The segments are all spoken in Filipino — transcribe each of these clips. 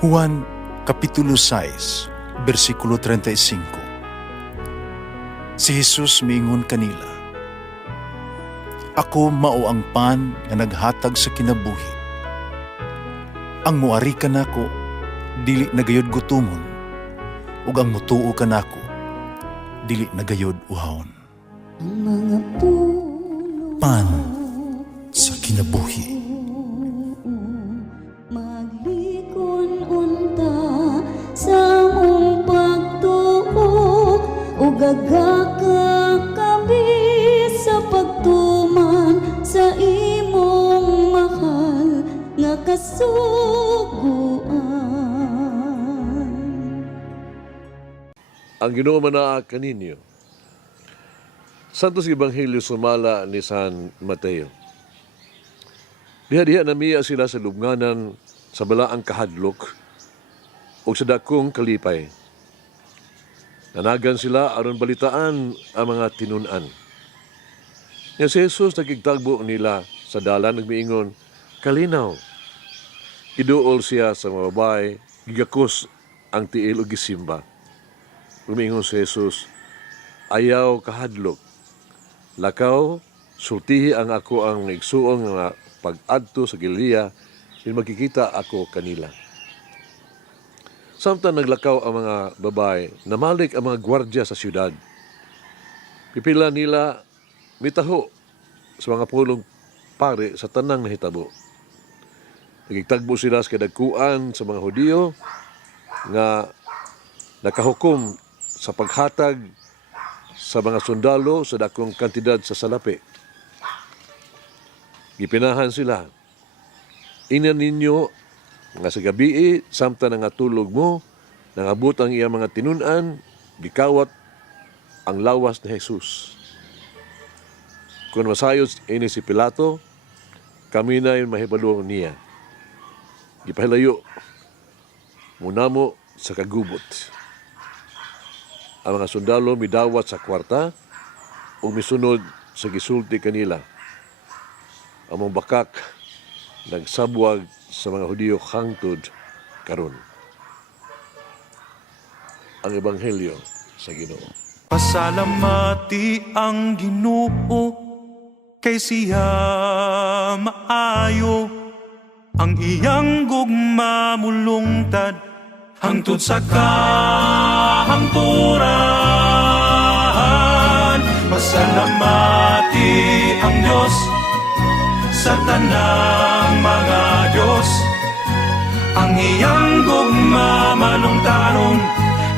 Juan Kapitulo 6, versikulo 35. Si Jesus miingon kanila, "Ako mao ang pan nga naghatag sa kinabuhi. Ang muari kanako dili nagayod gutomon, ug ang mutuo kanako dili nagayod uhawon." Ang mga puno Pan sa kinabuhi. maglikon unta sa mong pagtuo ug gagakabi sa pagtuman sa imong mahal nga kasuguan. Ang Ginoo manaa kaninyo. Santos Ebanghelyo sumala ni San Mateo. Diha-diha namiya sila sa lubnganan sa balaang kahadlok o sa dakong kalipay. Nanagan sila aron balitaan ang mga tinunan. Nga si Jesus nakigtagbo nila sa dalan nagmiingon, "Kalinaw." Iduol siya sa mga babae, gigakos ang tiil o gisimba. Umiingon si Jesus, "Ayaw kahadlok. Lakaw, sultihi ang ako ang igsuong nga pag-adto sa Galilea, din magkikita ako kanila." Samtang naglakaw ang mga babae, namalik ang mga gwardya sa siyudad. Pipila nila mitaho sa mga pulong pare sa tanang nahitabo. Nagigtagbo sila sa kadagkuan sa mga Hudiyo nga nakahukom sa paghatag sa mga sundalo sa dakong kantidad sa salapi. Gipinahan sila, "Ina ninyo nga sa gabii, samtang nga tulog mo, nangabot ang iyang mga tinunan, gikawat ang lawas ni Jesus." Kung masayos ini si Pilato, kami na yung mahibalo niya. Gipahilayo, munamo sa kagubot. Ang mga sundalo midawat sa kwarta o misunod sa gisulti kanila. Among bakak nagsabwag sa mga Hudiyo hangtod karon. Ang Ebanghelyo sa Ginoo. Pasalamati ang Ginoo kay siya maayo, ang iyang gugma mulungtad hangtod sa kahangturan. Pasalamati ang Diyos sa tanang mga Diyos, ang iyang gugma malungtaron.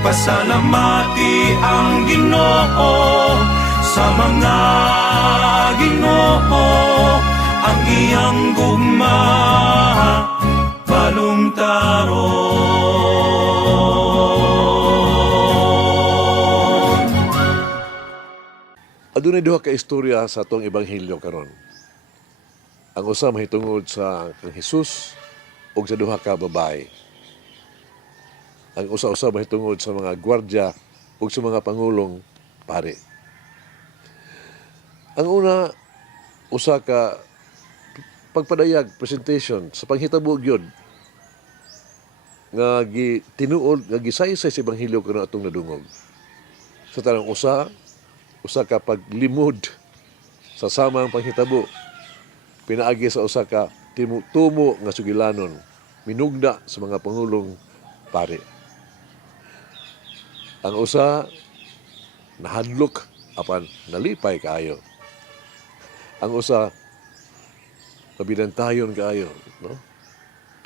Pasalamati ang Ginoo sa mga Ginoo, ang iyang gugma balungtaron. Adunay duha ka istorya sa atong Ebanghelyo karon. Ang usa mahitungod sa kang Hesus ug sa duha ka babae. Ang usa-usa mahitungod sa mga gwardya ug sa mga pangulong pare. Ang una, usa ka pagpadayag, presentation sa panghitabo gyud nga tinuod nga gisaysay sa Ebanghelyo karon atong nadungog. Sa tanang usa ka paglimod sa samang panghitabo pinaagi sa usa ka tumo nga sugilanon minugda sa mga pangulong pare. Ang usa nahadlok apan nalipay kaayo. Ang usa pabidantayon kaayo, no?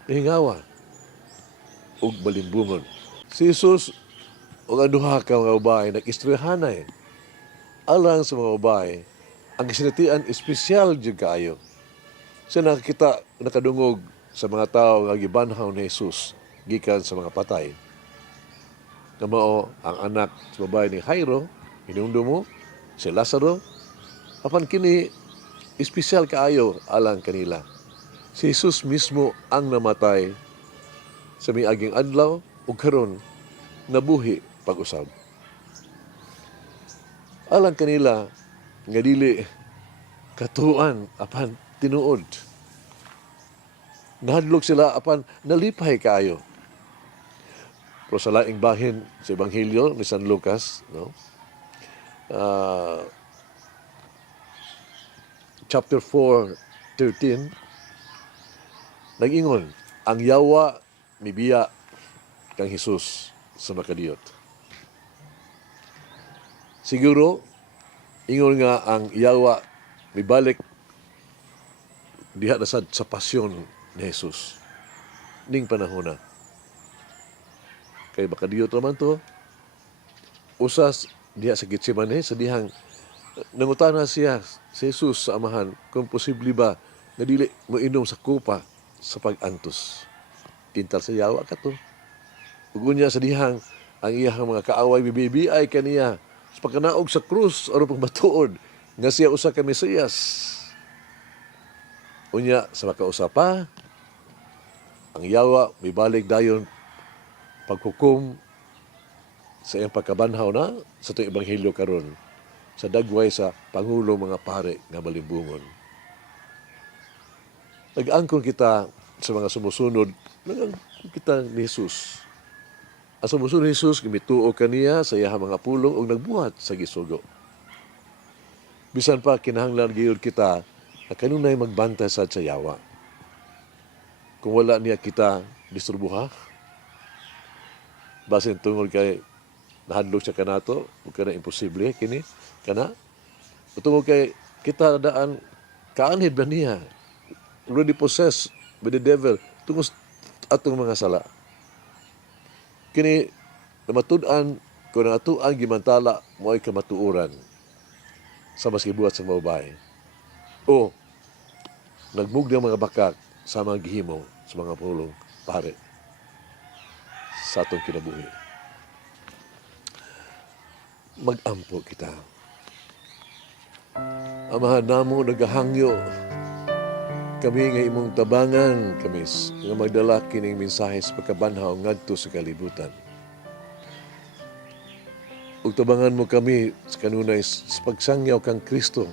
Hingawa ug balimbungon. Si Jesus ug ang duha ka mga babae nag-istoryahanay alang sa mga babae ang gisinatian espesyal jud kaayo. Siya nakakita, nakadungog sa mga tao nga gibanhaw ni Jesus gikan sa mga patay. Nga mao ang anak sa babae ni Jairo, hinungdo mo, si Lazaro, apan kini espesyal kaayo alang kanila. Si Jesus mismo ang namatay sa miaging adlaw ug karon nabuhi pag-usab. Alang kanila nga dili katuan apan tinuod. Nahadlok sila apan nalipay kaayo. Pero sa laing bahin sa Ebanghelyo ni San Lucas, no? Chapter 4:13, nag-ingon, ang yawa mibiya kang Hesus sa makadiyot. Siguro, ingon nga ang yawa mibalik diha na sa pasyon ni Jesus. Ning panahon na. Kay makadiyot naman to, usas diha sa Getsemane, sa dihang nangutana siya si Jesus sa amahan kung posible ba nga dili mo inom sa kupa sa pag-antos. Tintal sa yawa ka to. Ugunya sa dihang ang iyang mga kaaway bibibiay kaniya sa pagkanaog sa krus o pagbatuod nga siya usa ka Mesiyas. Unya sa makausapa, ang yawa mibalik dayon paghukom sa iyang pagkabanhaw na sa itong Ebanghelyo karon sa dagway sa Pangulo mga pare nga malimbungon. Nag-angkon kita sa mga sumusunod, nag-angkon kita ni Jesus. Ang sumusunod ni Jesus, gimituo kaniya sa iyang mga pulong o nagbuhat sa gisugo. Bisan pa kinahanglan gayud kita na kanunay magbantay sa yawa. Kung wala niya kita disturbuha, basin tungod kay nahadlok siya kanato, ug kana imposible kini kana. Tungod kay kita daan kaanhid ba niya, already possessed by the devil tungod atong mga sala. Kini namatud-an kung ang atuang gimantala mo ay kamatuoran sa maskibuhat sa mabay. O nagmugdang mga bakak sa mga gihimo sa mga pulong pare sa atong kinabuhi. Mag-ampo kita. Amahan namo nagahangyo kami nga imong tabangan kamis nga magdala kining mensahe sa pagkabanhaw ngadto sa kalibutan. Ug tabangan mo kami sa kanunay sa pagsangyaw kang Kristo.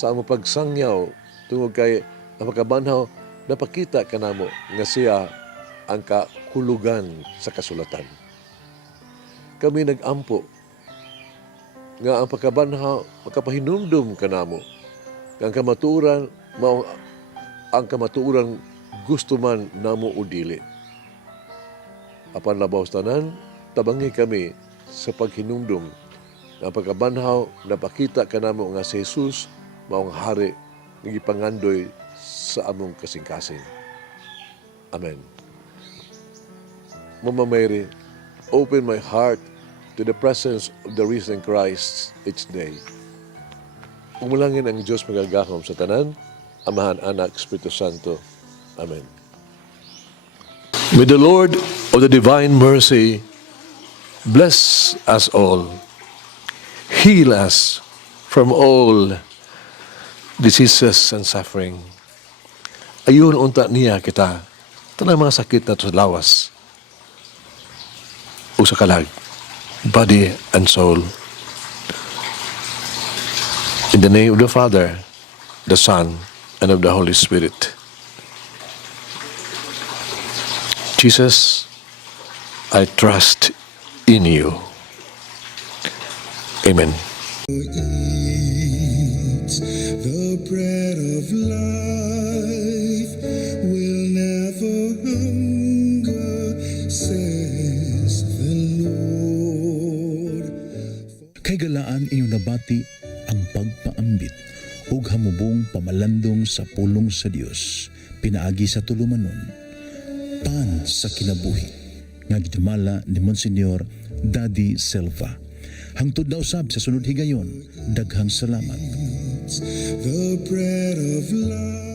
Sa among pagsangyaw tungod kay ang pagkabanhaw napakita kanamo nga siya ang kahulugan sa kasulatan. Kami nag-ampo nga ang pagkabanhaw makapahinumdum kanamo nga ang kamatuoran mao ang kamatuoran gusto man namo o dili. Apan labaw sa tanan, tabangi kami sa paghinumdum nga ang pagkabanhaw napakita kanamo nga si Jesus maong hari nga gipangandoy sa among kasing-kasing. Amen. Mama Mary, open my heart to the presence of the risen Christ each day. Umulangin ang Diyos magagahom sa tanan, Amahan, Anak, Espiritu Santo. Amen. May the Lord of the divine mercy bless us all, heal us from all diseases and suffering. Ayun unta niya kita, tanang mga sakit na sa lawas o sa kalag, body and soul. In the name of the Father, the Son, and of the Holy Spirit. Jesus, I trust in you. Amen. Eat the bread of life will never hunger, says the Lord. Kay galaan inyong nabati ang pagpaambit ug hamubong pamalandong sa pulong sa Dios pinaagi sa tulumanon pan sa kinabuhi nga gidumala ni Monsignor Daddy Silva. Hangtod na usab sa sunod higayon, daghang salamat. The bread of life.